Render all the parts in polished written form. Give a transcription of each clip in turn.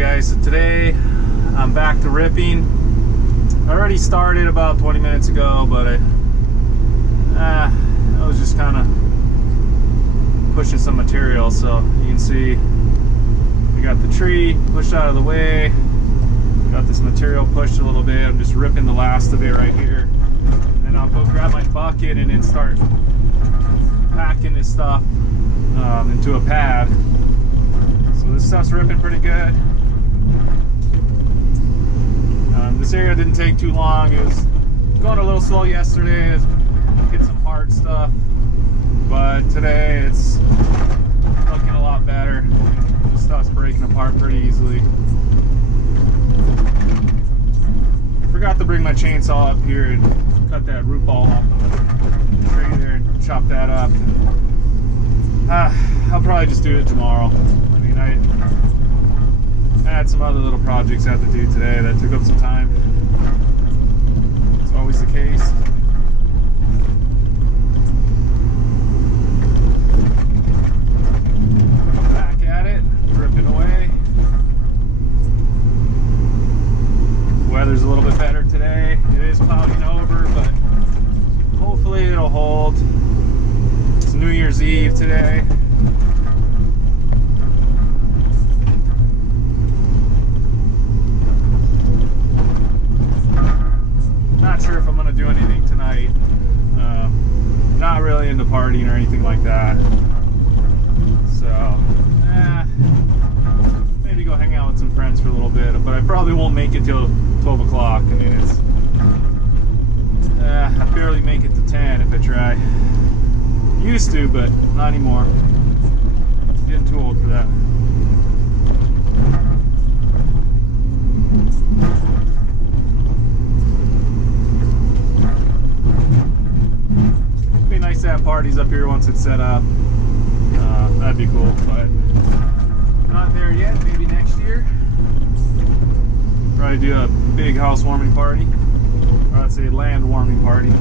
guys, so today I'm back to ripping. I already started about 20 minutes ago, but I was just kind of pushing some material. So you can see we got the tree pushed out of the way, got this material pushed a little bit. I'm just ripping the last of it right here, and then I'll go grab my bucket and then start packing this stuff into a pad. So this stuff's ripping pretty good. This area didn't take too long. It was going a little slow yesterday. Hit some hard stuff, but today it's looking a lot better. This stuff's breaking apart pretty easily. Forgot to bring my chainsaw up here and cut that root ball off of the tree there and chop that up. I'll probably just do it tomorrow. I mean, I had some other little projects I had to do today that took up some time. It's always the case. Back at it, ripping away. Weather's a little bit better today. It is clouding over, but hopefully it'll hold. It's New Year's Eve today. Not sure if I'm gonna do anything tonight. Not really into partying or anything like that. So, maybe go hang out with some friends for a little bit, but I probably won't make it till 12 o'clock. I mean, it's, I barely make it to 10 if I try. Used to, but not anymore. Getting too old for that. It'd be nice to have parties up here once it's set up. That'd be cool, but not there yet. Maybe next year. Probably do a big housewarming party, or I'd say land warming party.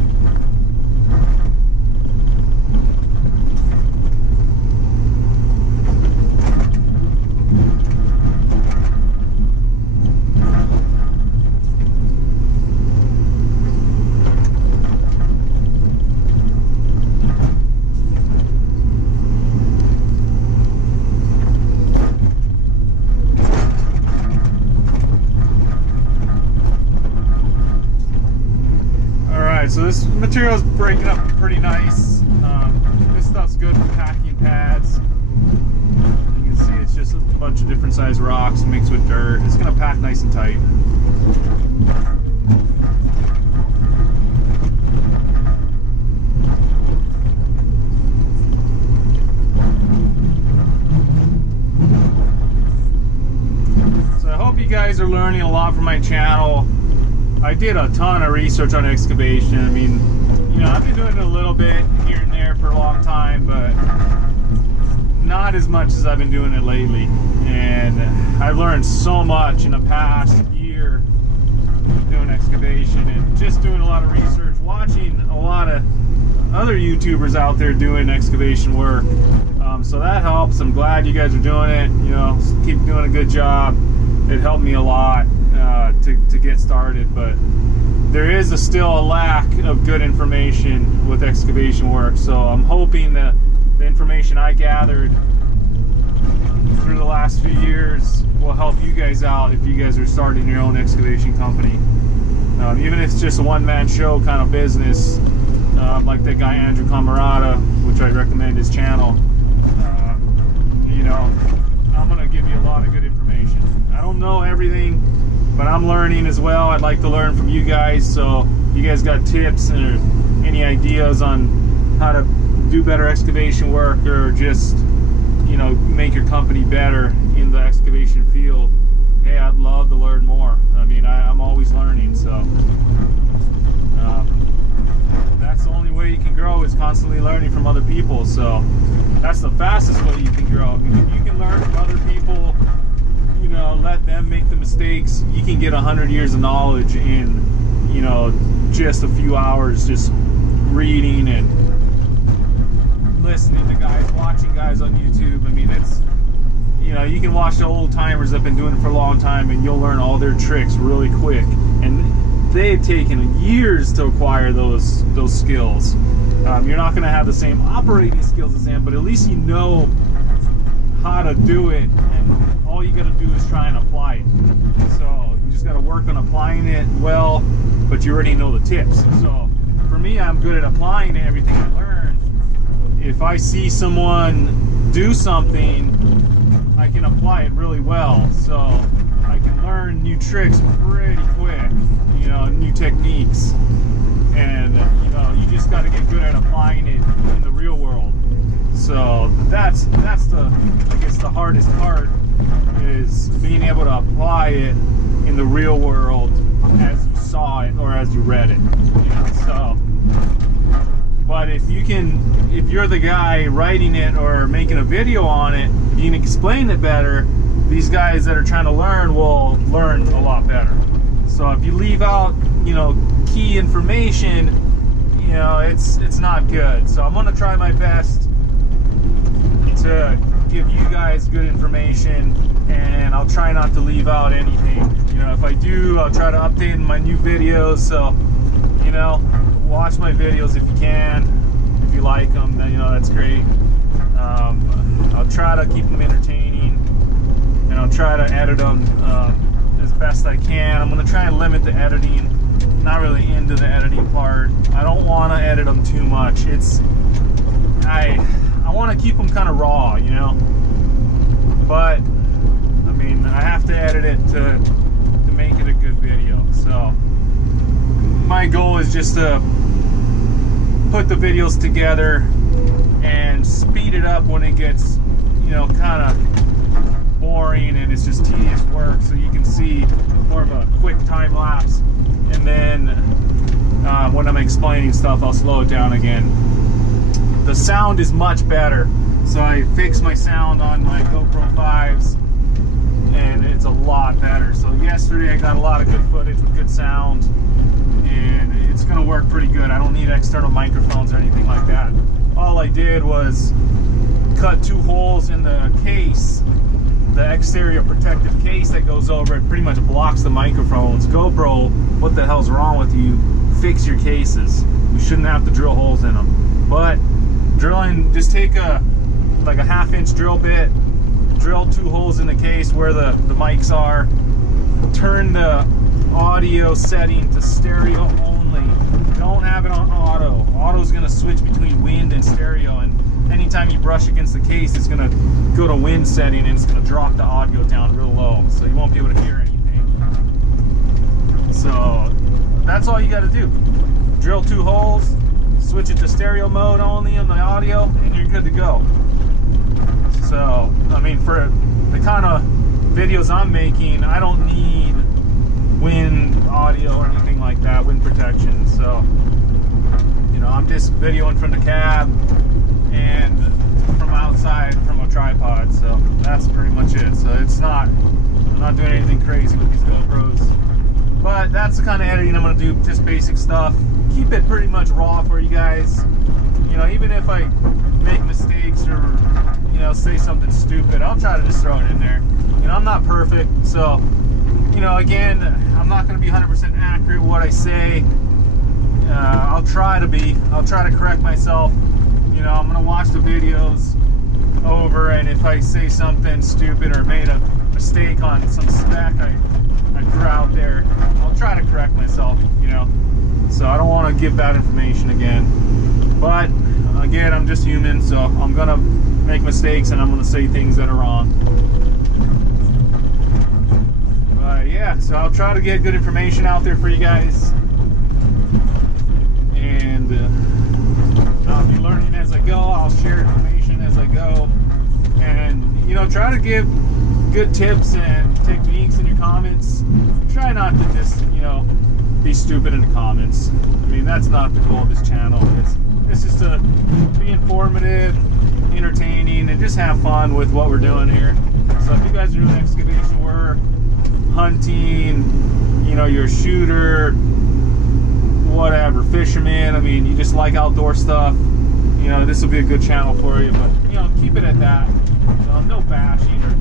So this material is breaking up pretty nice. This stuff's good for packing pads. You can see it's just a bunch of different size rocks mixed with dirt. It's going to pack nice and tight. So I hope you guys are learning a lot from my channel. I did a ton of research on excavation. I mean, you know, I've been doing it a little bit here and there for a long time, but not as much as I've been doing it lately. And I've learned so much in the past year doing excavation and just doing a lot of research, watching a lot of other YouTubers out there doing excavation work. So that helps. I'm glad you guys are doing it. You know, keep doing a good job. It helped me a lot. To get started, but there is still a lack of good information with excavation work. So I'm hoping that the information I gathered through the last few years will help you guys out if you guys are starting your own excavation company. Even if it's just a one-man show kind of business, like that guy Andrew Camarada, which I recommend his channel. You know, I'm gonna give you a lot of good information. I don't know everything, but I'm learning as well. I'd like to learn from you guys, so you guys got tips or any ideas on how to do better excavation work, or just, you know, make your company better in the excavation field, hey, I'd love to learn more. I mean, I'm always learning, so that's the only way you can grow, is constantly learning from other people. So that's the fastest way you can grow. I mean, if you can learn from other people, you know, let them make the mistakes, you can get 100 years of knowledge in, you know, just a few hours, just reading and listening to guys, watching guys on YouTube. I mean, you know, you can watch the old timers that have been doing it for a long time, and you'll learn all their tricks really quick. And they've taken years to acquire those skills. You're not going to have the same operating skills as them, but at least you know how to do it, and all you got to do is try and apply it. So you just got to work on applying it well, but you already know the tips. So for me, I'm good at applying everything I learn. If I see someone do something, I can apply it really well. So I can learn new tricks pretty quick, you know, new techniques. And you know, you just got to get good at applying it in the real world. So that's the, I guess, the hardest part, is being able to apply it in the real world as you saw it or as you read it. You know, so. But if you're the guy writing it or making a video on it, you can explain it better. These guys that are trying to learn will learn a lot better. So if you leave out, you know, key information, you know, it's not good. So I'm gonna try my best to give you guys good information, and I'll try not to leave out anything. You know, if I do, I'll try to update in my new videos. So, you know, watch my videos if you can. If you like them, then, you know, that's great. I'll try to keep them entertaining, and I'll try to edit them as best I can. I'm going to try and limit the editing. Not really into the editing part. I don't want to edit them too much. I want to keep them kind of raw, you know. But I mean, I have to edit it to make it a good video. So my goal is just to put the videos together and speed it up when it gets, you know, kind of boring and it's just tedious work, so you can see more of a quick time lapse. And then when I'm explaining stuff, I'll slow it down again. The sound is much better, so I fixed my sound on my GoPro 5s, and it's a lot better. So yesterday I got a lot of good footage with good sound, and it's gonna work pretty good. I don't need external microphones or anything like that. All I did was cut 2 holes in the case, the exterior protective case that goes over it. Pretty much blocks the microphones. GoPro, what the hell's wrong with you? Fix your cases. You shouldn't have to drill holes in them. But drilling, just take like a 1/2-inch drill bit, drill 2 holes in the case where the mics are, turn the audio setting to stereo only. Don't have it on auto. Auto's gonna switch between wind and stereo, and anytime you brush against the case, it's gonna go to wind setting and it's gonna drop the audio down real low, so you won't be able to hear anything. So that's all you gotta do. Drill 2 holes, switch it to stereo mode only on the audio, and you're good to go. So, I mean, for the kind of videos I'm making, I don't need wind audio or anything like that, wind protection. So, you know, I'm just videoing from the cab and from outside from a tripod. So that's pretty much it. So I'm not doing anything crazy with these GoPros. But that's the kind of editing I'm going to do, just basic stuff. Keep it pretty much raw for you guys. You know, even if I make mistakes or, you know, say something stupid, I'll try to just throw it in there. You know, I'm not perfect, so, you know, again, I'm not going to be 100% accurate with what I say. I'll try to be. I'll try to correct myself. You know, I'm going to watch the videos over, and if I say something stupid or made a mistake on some spec I threw out there, I'll try to correct myself, you know. So I don't want to give bad information again. But again, I'm just human, so I'm gonna make mistakes and I'm gonna say things that are wrong. But yeah, so I'll try to get good information out there for you guys, and I'll be learning as I go. I'll share information as I go, and you know, try to give good tips and techniques in your comments. Try not to just, you know, be stupid in the comments. I mean, that's not the goal of this channel. It's just to be informative, entertaining, and just have fun with what we're doing here. So if you guys are doing excavation work, hunting, you know, you're a shooter, whatever, fisherman, I mean, you just like outdoor stuff, you know, this will be a good channel for you. But, you know, keep it at that. No bashing or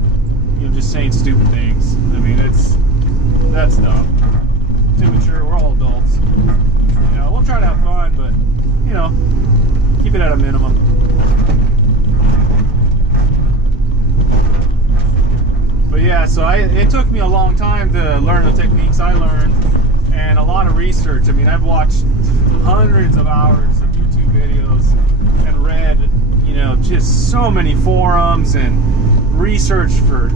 know, just saying stupid things. I mean, that's dumb. It's immature. We're all adults. You know, we'll try to have fun, but you know, keep it at a minimum. But yeah, so it took me a long time to learn the techniques I learned, and a lot of research. I mean, I've watched hundreds of hours of YouTube videos and read, you know, just so many forums and research for,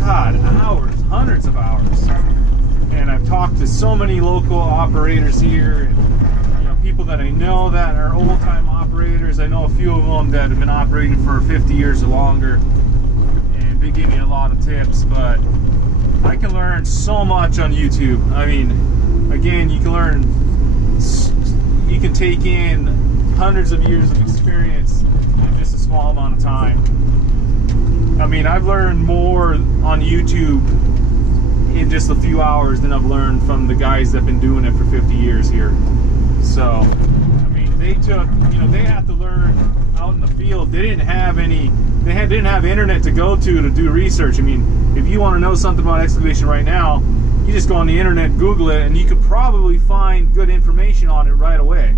God, hours, hundreds of hours. And I've talked to so many local operators here, and you know, people that I know that are old-time operators. I know a few of them that have been operating for 50 years or longer, and they give me a lot of tips. But I can learn so much on YouTube. I mean, again, you can learn, you can take in hundreds of years of experience in just a small amount of time. I mean, I've learned more on YouTube in just a few hours than I've learned from the guys that have been doing it for 50 years here. So, I mean, they took, you know, they had to learn out in the field. They didn't have any, didn't have internet to go to do research. I mean, if you want to know something about excavation right now, you just go on the internet, Google it, and you could probably find good information on it right away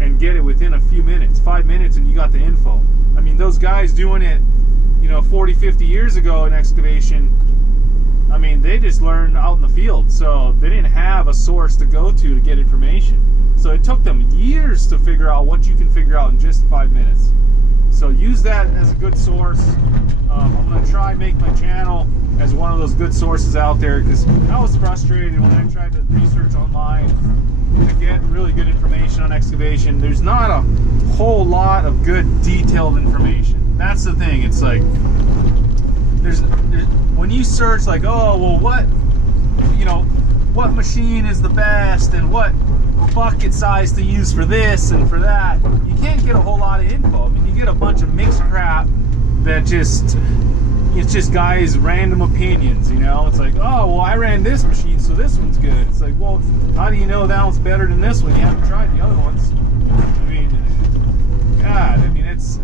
and get it within a few minutes, 5 minutes, and you got the info. I mean, those guys doing it, you know, 40, 50 years ago in excavation, I mean, they just learned out in the field, so they didn't have a source to go to get information. So it took them years to figure out what you can figure out in just 5 minutes. So use that as a good source. I'm going to try and make my channel as one of those good sources out there, because I was frustrated when I tried to research online to get really good information on excavation. There's not a whole lot of good detailed information. That's the thing. It's like there's when you search like, oh well, what, you know, what machine is the best and what bucket size to use for this and for that, you can't get a whole lot of info. I mean, you get a bunch of mixed crap that just, it's just guys' random opinions, you know. It's like, oh well, I ran this machine, so this one's good. It's like, well, how do you know that one's better than this one? You haven't tried the other ones. I mean, God, I mean, it's,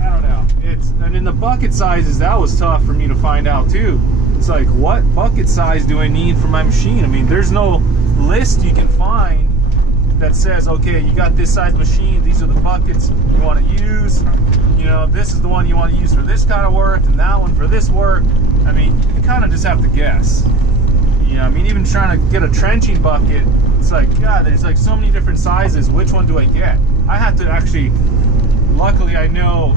I don't know. It's, and in the bucket sizes, that was tough for me to find out too. It's like, what bucket size do I need for my machine? I mean, there's no list you can find that says, okay, you got this size machine, these are the buckets you want to use, you know, this is the one you want to use for this kind of work, and that one for this work. I mean, you kind of just have to guess. You know, I mean, even trying to get a trenching bucket, it's like, God, there's like so many different sizes. Which one do I get? I have to actually, luckily I know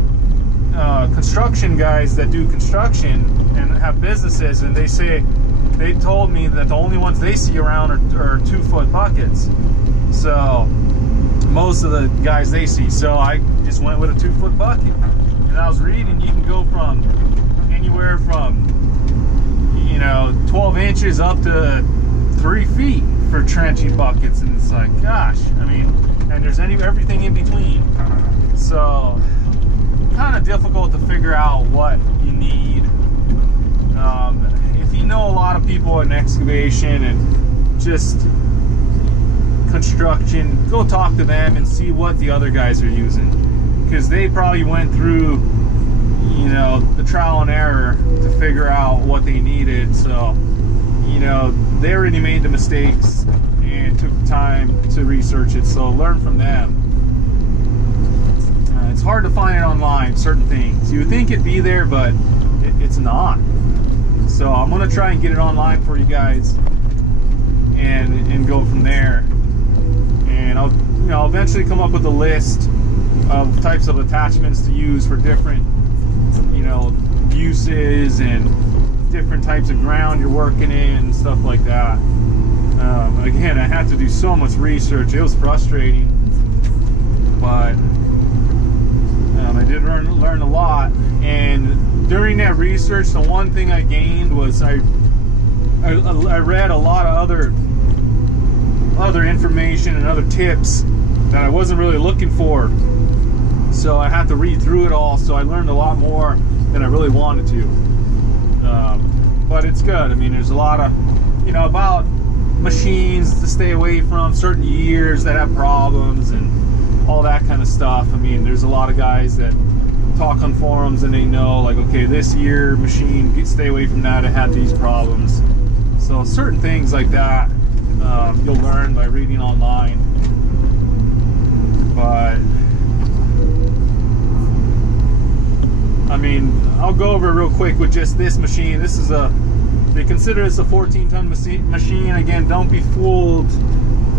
construction guys that do construction and have businesses, and they told me that the only ones they see around are 2-foot buckets. So most of the guys they see. So I just went with a 2-foot bucket. And I was reading, you can go from anywhere from, you know, 12 inches up to 3 feet for trenching buckets. And it's like, gosh, I mean, and there's everything in between. So kind of difficult to figure out what you need. If you know a lot of people in excavation and just construction, go talk to them and see what the other guys are using, because they probably went through, you know, the trial and error to figure out what they needed. So, you know, they already made the mistakes and took the time to research it, so learn from them. It's hard to find it online, certain things. You would think it'd be there, but it's not. So I'm gonna try and get it online for you guys and go from there. And I'll, you know, eventually come up with a list of types of attachments to use for different, you know, uses and different types of ground you're working in and stuff like that. Again, I had to do so much research. It was frustrating, but I did learn a lot. And during that research, the one thing I gained was I read a lot of other information and other tips that I wasn't really looking for. So I had to read through it all. So I learned a lot more than I really wanted to. But it's good. I mean, there's a lot of, you know, about machines to stay away from, certain years that have problems and all that kind of stuff. I mean, there's a lot of guys that talk on forums and they know, like, okay, this year machine, stay away from that, it had these problems. So certain things like that you'll learn by reading online. But I mean, I'll go over real quick with just this machine. This is they consider this a 14-ton machine. Again, don't be fooled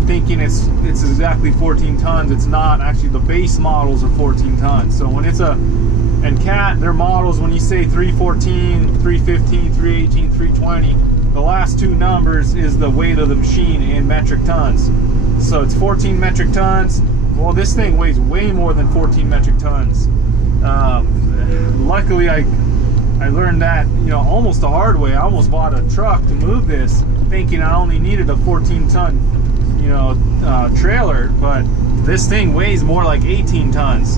thinking it's exactly 14 tons. It's not. Actually, the base models are 14 tons. So when it's and Cat, their models, when you say 314, 315, 318, 320, the last two numbers is the weight of the machine in metric tons. So it's 14 metric tons. Well, this thing weighs way more than 14 metric tons. Luckily, I learned that, you know, almost the hard way. I almost bought a truck to move this, thinking I only needed a 14-ton, you know, trailer. But this thing weighs more like 18 tons,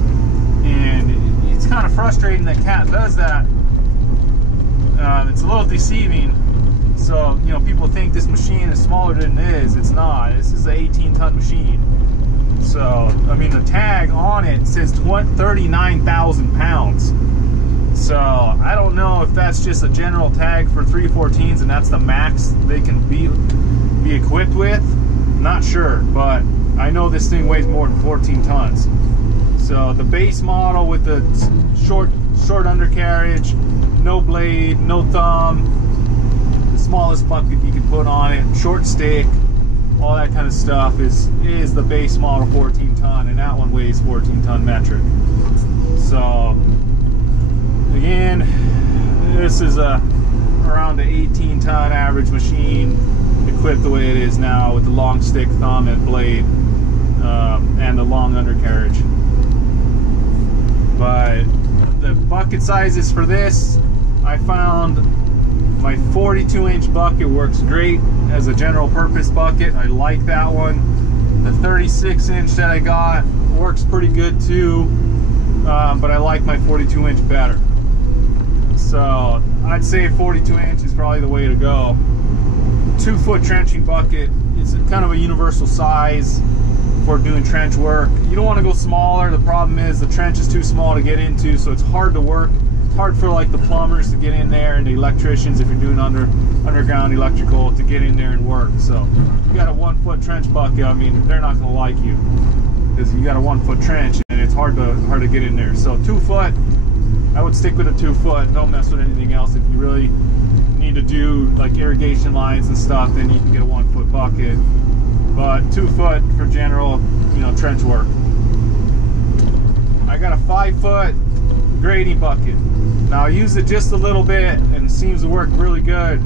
and it's kind of frustrating that Cat does that. It's a little deceiving. So, you know, people think this machine is smaller than it is. It's not. This is an 18-ton machine. So, I mean, the tag on it says 39,000 pounds. So, I don't know if that's just a general tag for 314s and that's the max they can be equipped with. Not sure, but I know this thing weighs more than 14 tons. So, the base model with the short undercarriage, no blade, no thumb, the smallest bucket you can put on it, short stick, all that kind of stuff is the base model 14 ton, and that one weighs 14 ton metric. So again, this is around the 18 ton average machine, equipped the way it is now with the long stick, thumb, and blade, and the long undercarriage. But the bucket sizes for this, I found my 42-inch bucket works great as a general purpose bucket. I like that one. The 36-inch that I got works pretty good too, but I like my 42-inch better. So I'd say 42-inch is probably the way to go. 2-foot trenching bucket is kind of a universal size for doing trench work. You don't want to go smaller. The problem is the trench is too small to get into, so it's hard to work. It's hard for like the plumbers to get in there and the electricians, if you're doing underground electrical, to get in there and work. So you got a 1-foot trench bucket, I mean, they're not going to like you because you got a 1-foot trench and it's hard to get in there. So 2-foot, I would stick with a 2-foot. Don't mess with anything else. If you really need to do like irrigation lines and stuff, then you can get a 1-foot bucket. But 2-foot for general, you know, trench work. I got a 5-foot grading bucket. Now I use it just a little bit and it seems to work really good.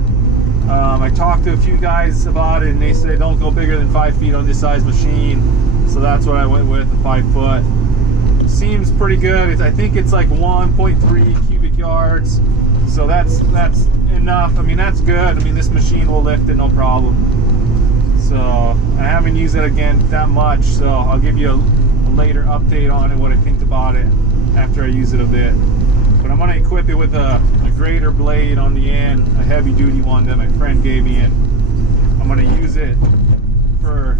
I talked to a few guys about it and they said don't go bigger than 5 feet on this size machine. So that's what I went with, the 5 foot. Seems pretty good. I think it's like 1.3 cubic yards. So that's enough. I mean, that's good. I mean, this machine will lift it no problem. So I haven't used it again that much, so I'll give you a later update on it, what I think about it after I use it a bit. But I'm going to equip it with a grater blade on the end, a heavy duty one that my friend gave me, and I'm going to use it for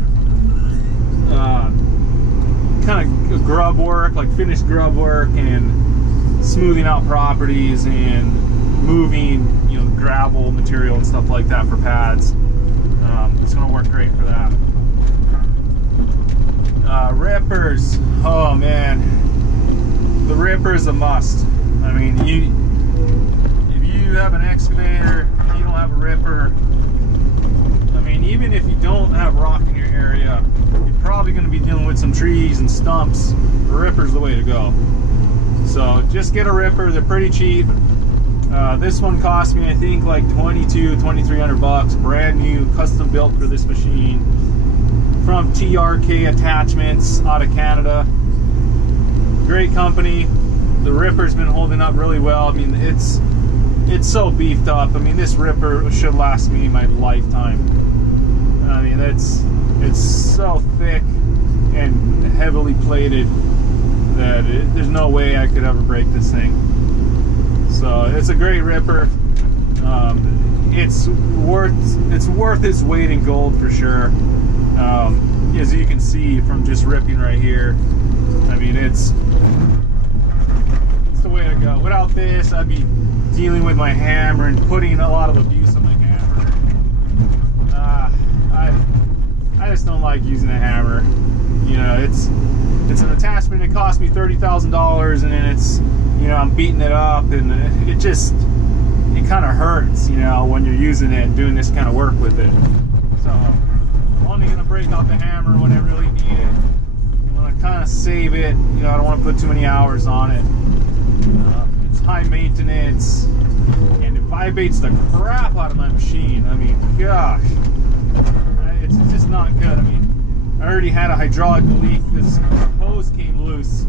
kind of grub work, like finished grub work and smoothing out properties and moving, you know, gravel material and stuff like that for pads. It's going to work great for that. Rippers, oh man, the ripper is a must. I mean, if you have an excavator, you don't have a ripper. I mean, even if you don't have rock in your area, you're probably going to be dealing with some trees and stumps. The ripper's the way to go. So just get a ripper. They're pretty cheap. This one cost me, I think, like $2,200-$2,300 bucks, brand new, custom built for this machine from TRK Attachments out of Canada. Great company. The ripper's been holding up really well. I mean, it's so beefed up. I mean, this ripper should last me my lifetime. I mean, it's so thick and heavily plated that there's no way I could ever break this thing. So it's a great ripper. It's worth its weight in gold for sure. As you can see from just ripping right here, I mean, it's the like without this, I'd be dealing with my hammer and putting a lot of abuse on my hammer. I just don't like using a hammer. You know, it's an attachment that cost me $30,000, and then it's, you know, I'm beating it up, and it kind of hurts, you know, when you're using it and doing this kind of work with it. So I'm only gonna break out the hammer when I really need it. I'm gonna kind of save it. You know, I don't want to put too many hours on it. It's high maintenance, and it vibrates the crap out of my machine. I mean, gosh, it's just not good. I mean, I already had a hydraulic leak because the hose came loose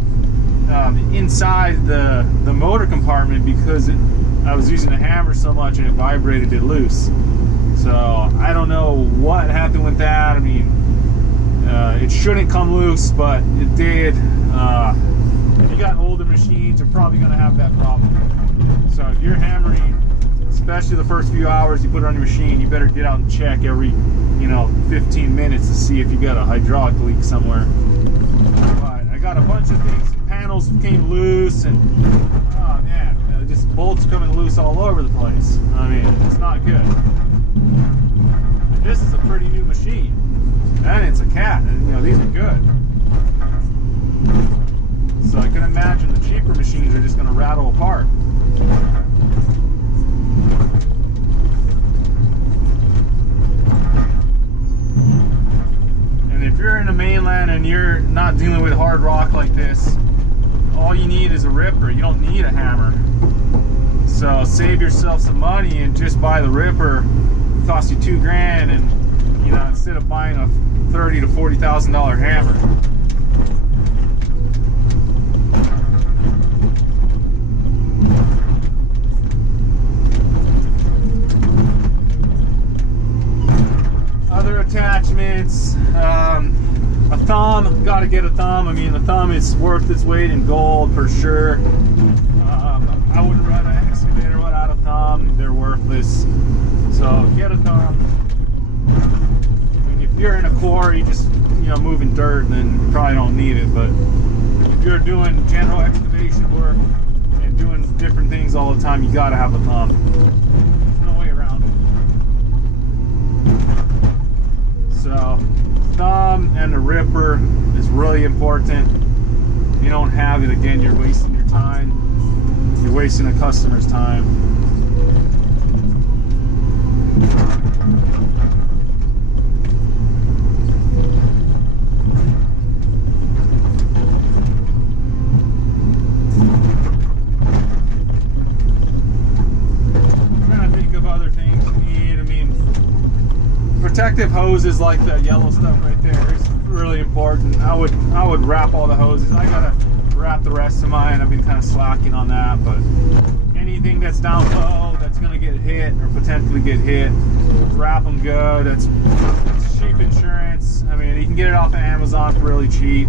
inside the motor compartment because I was using a hammer so much and it vibrated it loose. So I don't know what happened with that. I mean, it shouldn't come loose, but it did. If you got older machines, you're probably going to have that problem. So if you're hammering, especially the first few hours you put it on your machine, you better get out and check every, you know, 15 minutes to see if you got a hydraulic leak somewhere. But I got a bunch of things. Panels came loose, and oh man, just bolts coming loose all over the place. I mean, it's not good. And this is a pretty new machine, and it's a cat, and you know, these are good. So I can imagine the cheaper machines are just going to rattle apart. And if you're in the mainland and you're not dealing with hard rock like this, all you need is a ripper. You don't need a hammer. So save yourself some money and just buy the ripper. It costs you $2 grand, and you know, instead of buying a $30,000 to $40,000 hammer. Other attachments, a thumb. Got to get a thumb. I mean, the thumb is worth its weight in gold for sure. I wouldn't run an excavator without a thumb. They're worthless. So get a thumb. I mean, if you're in a quarry, just, you know, moving dirt, then you probably don't need it. But if you're doing general excavation work and doing different things all the time, you got to have a thumb. There's no way around it. So thumb and the ripper is really important. If you don't have it, again, you're wasting your time. You're wasting a customer's time. I'm trying to think of other things you need. I mean, protective hoses like the yellow stuff right there is really important. I would wrap all the hoses. I gotta wrap the rest of mine. I've been kind of slacking on that, but anything that's down low that's gonna get hit or potentially get hit, wrap them good. It's cheap insurance. I mean, you can get it off of Amazon for really cheap.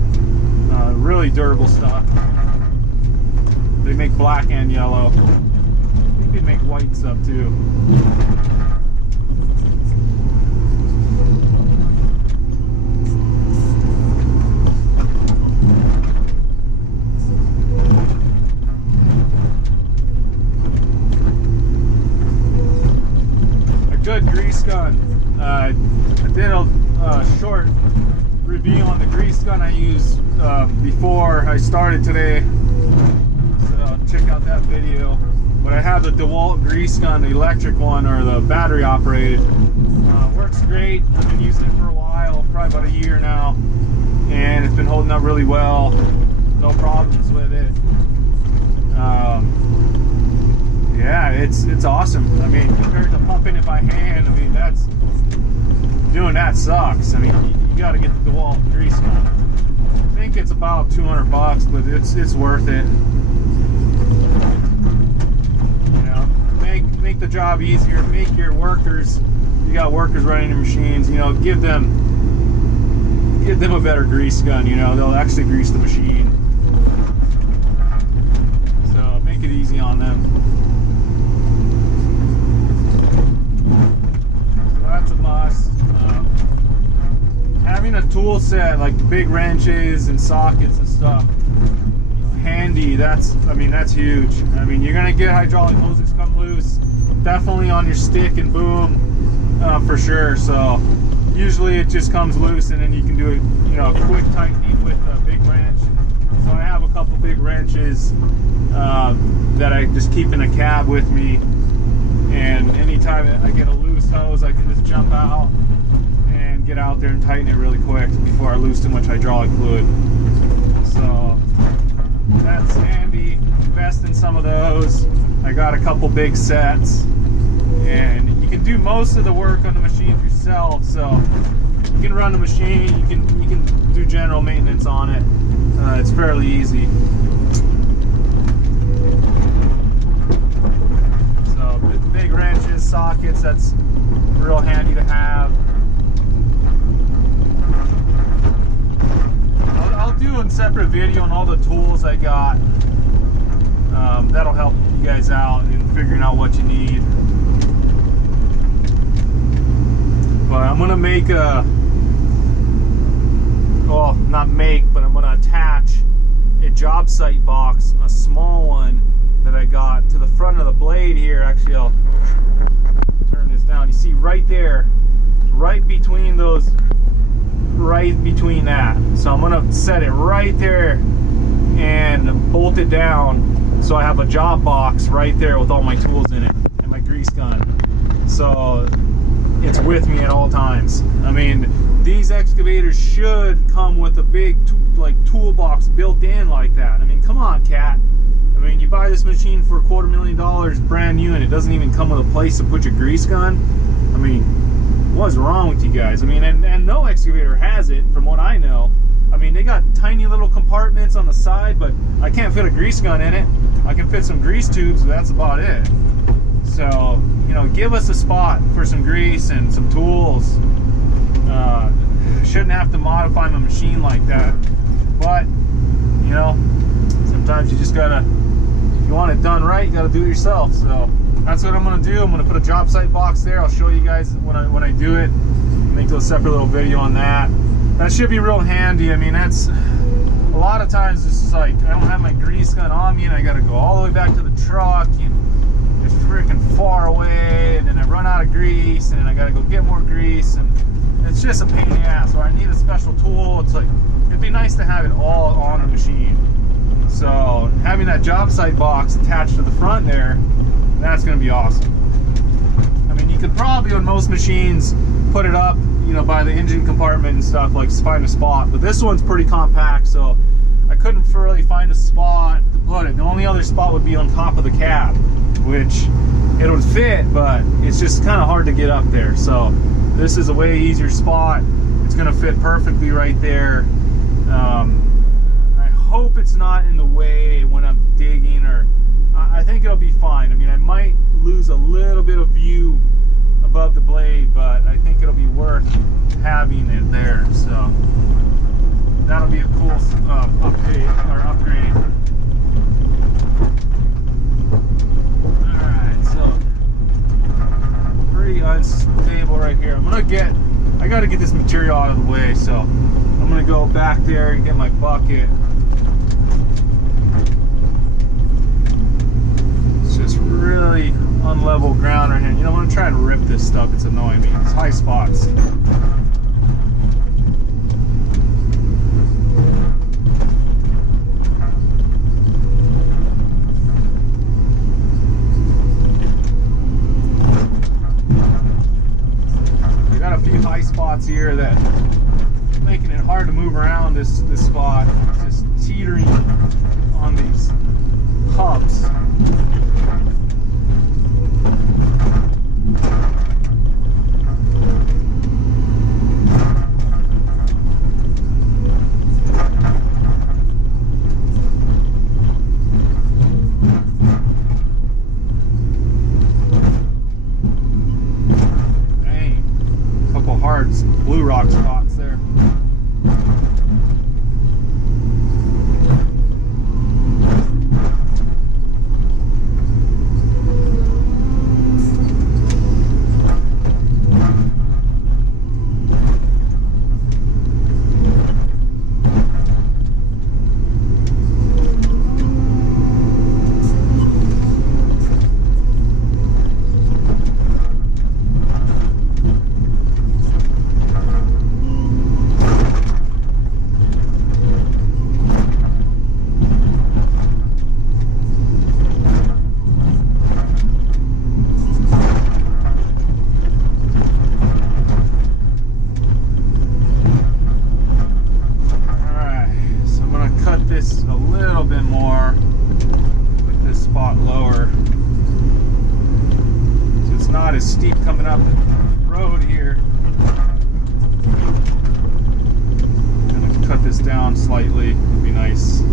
Really durable stuff. They make black and yellow. I think they make white stuff too. Good grease gun. I did a short review on the grease gun I used before I started today, so check out that video. But I have the DeWalt grease gun, the electric one, or the battery operated. Works great. I've been using it for a while, probably about a year now, and it's been holding up really well. No problems with it. Yeah, it's awesome. I mean, compared to pumping it by hand, I mean, doing that sucks. I mean, you got to get the DeWalt grease gun. I think it's about $200, but it's worth it. You know, make the job easier. Make your workers. You got workers running your machines. You know, give them a better grease gun. You know, they'll actually grease the machine. So make it easy on them. That's a must. Having a tool set like big wrenches and sockets and stuff, handy, that's huge. I mean, you're gonna get hydraulic hoses come loose, definitely on your stick and boom, for sure. So usually it just comes loose, and then you can do it, you know, quick tightening with a big wrench. So I have a couple big wrenches that I just keep in a cab with me, and anytime I get a loose hose, I can just jump out and get out there and tighten it really quick before I lose too much hydraulic fluid. So that's handy. Invest in some of those. I got a couple big sets, and you can do most of the work on the machine yourself. So you can run the machine, you can do general maintenance on it. It's fairly easy. So big wrenches, sockets, that's real handy to have. I'll do a separate video on all the tools I got. That'll help you guys out in figuring out what you need. But I'm gonna make a, well, not make, but I'm gonna attach a job site box, a small one that I got to the front of the blade here. Actually, I'll turn this down. You see right there, right between those, right between that. So I'm gonna set it right there and bolt it down, so I have a job box right there with all my tools in it and my grease gun. So it's with me at all times. I mean, these excavators should come with a big toolbox built in like that. I mean, come on, Cat. I mean, you buy this machine for $250,000 brand new, and it doesn't even come with a place to put your grease gun. I mean, what's wrong with you guys? I mean, and no excavator has it, from what I know. I mean, they got tiny little compartments on the side, but I can't fit a grease gun in it. I can fit some grease tubes, but that's about it. So, you know, give us a spot for some grease and some tools. Shouldn't have to modify my machine like that. But, you know, sometimes you just gotta, if you want it done right, you gotta do it yourself. So that's what I'm gonna do. I'm gonna put a job site box there. I'll show you guys when I do it. Make a separate little video on that. That should be real handy. I mean, that's a lot of times it's just like I don't have my grease gun on me, and I gotta go all the way back to the truck, and it's freaking far away, and then I run out of grease, and then I gotta go get more grease, and it's just a pain in the ass. Or I need a special tool. It's like, it'd be nice to have it all on the machine. So having that job site box attached to the front there, that's gonna be awesome. I mean, you could probably on most machines put it up, you know, by the engine compartment and stuff, like find a spot. But this one's pretty compact, so I couldn't really find a spot to put it. The only other spot would be on top of the cab, which it would fit, but it's just kind of hard to get up there. So this is a way easier spot. It's gonna fit perfectly right there. I hope it's not in the way when I'm digging, or I think it'll be fine. I mean, I might lose a little bit of view above the blade, but I think it'll be worth having it there. So that'll be a cool upgrade. Alright, so pretty unstable right here. I gotta get this material out of the way, so I'm gonna go back there and get my bucket. It's just really unlevel ground right here. You know, I'm gonna try and rip this stuff. It's annoying me. It's high spots. We got a few high spots here that making it hard to move around this spot. It's just teetering on these hubs. Blue rock spots there. slightly would be nice.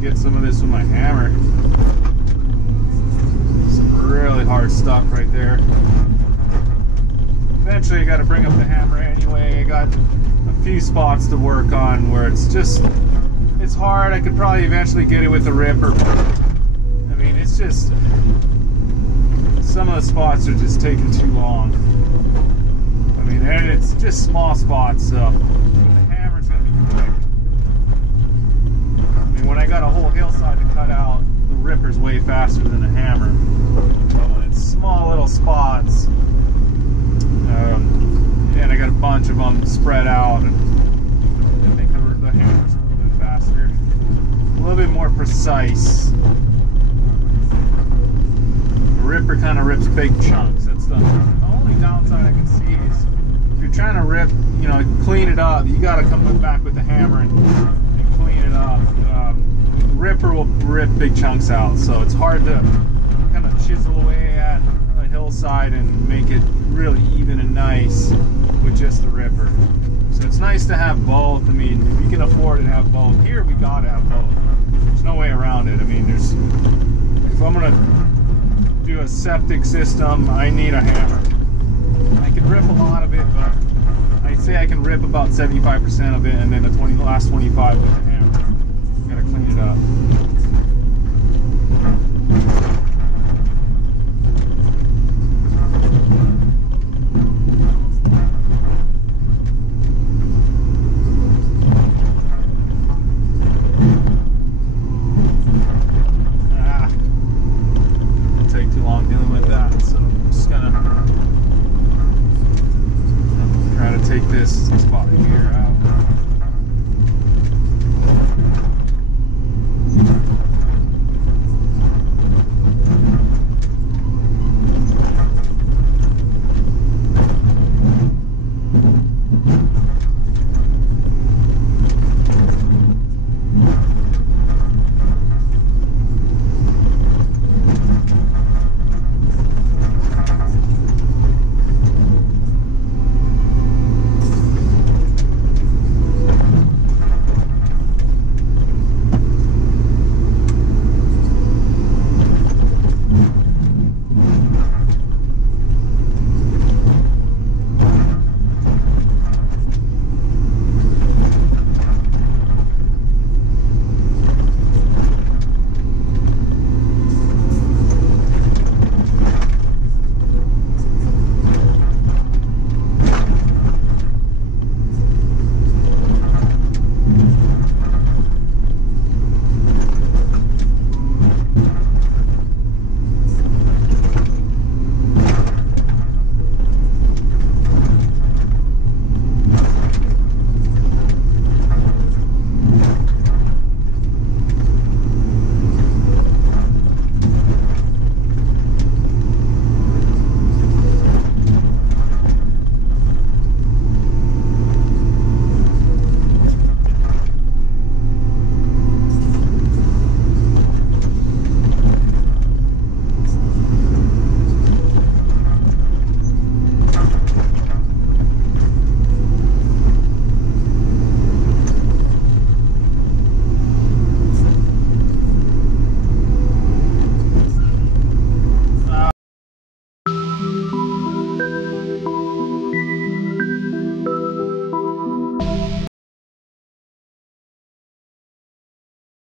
Get some of this with my hammer. Some really hard stuff right there. Eventually I got to bring up the hammer anyway. I got a few spots to work on where it's hard. I could probably eventually get it with the ripper. I mean, it's just, some of the spots are just taking too long. I mean, and it's just small spots, so the hammer's going to be quick. When I got a whole hillside to cut out, the ripper's way faster than the hammer. But when it's small little spots, and I got a bunch of them spread out, and I think the hammer's a little bit faster, a little bit more precise. The ripper kind of rips big chunks. That's the only downside I can see is if you're trying to rip, you know, clean it up, you got to come back with the hammer and clean it up. Ripper will rip big chunks out, so it's hard to kind of chisel away at a hillside and make it really even and nice with just the ripper. So it's nice to have both. I mean, if you can afford to have both, here we gotta have both. There's no way around it. I mean, if I'm gonna do a septic system, I need a hammer. I can rip a lot of it, but I'd say I can rip about 75% of it, and then the last 25 with the hammer. Gotta clean it up. It'll take too long dealing with that, so I'm just gonna try to take this spot here out.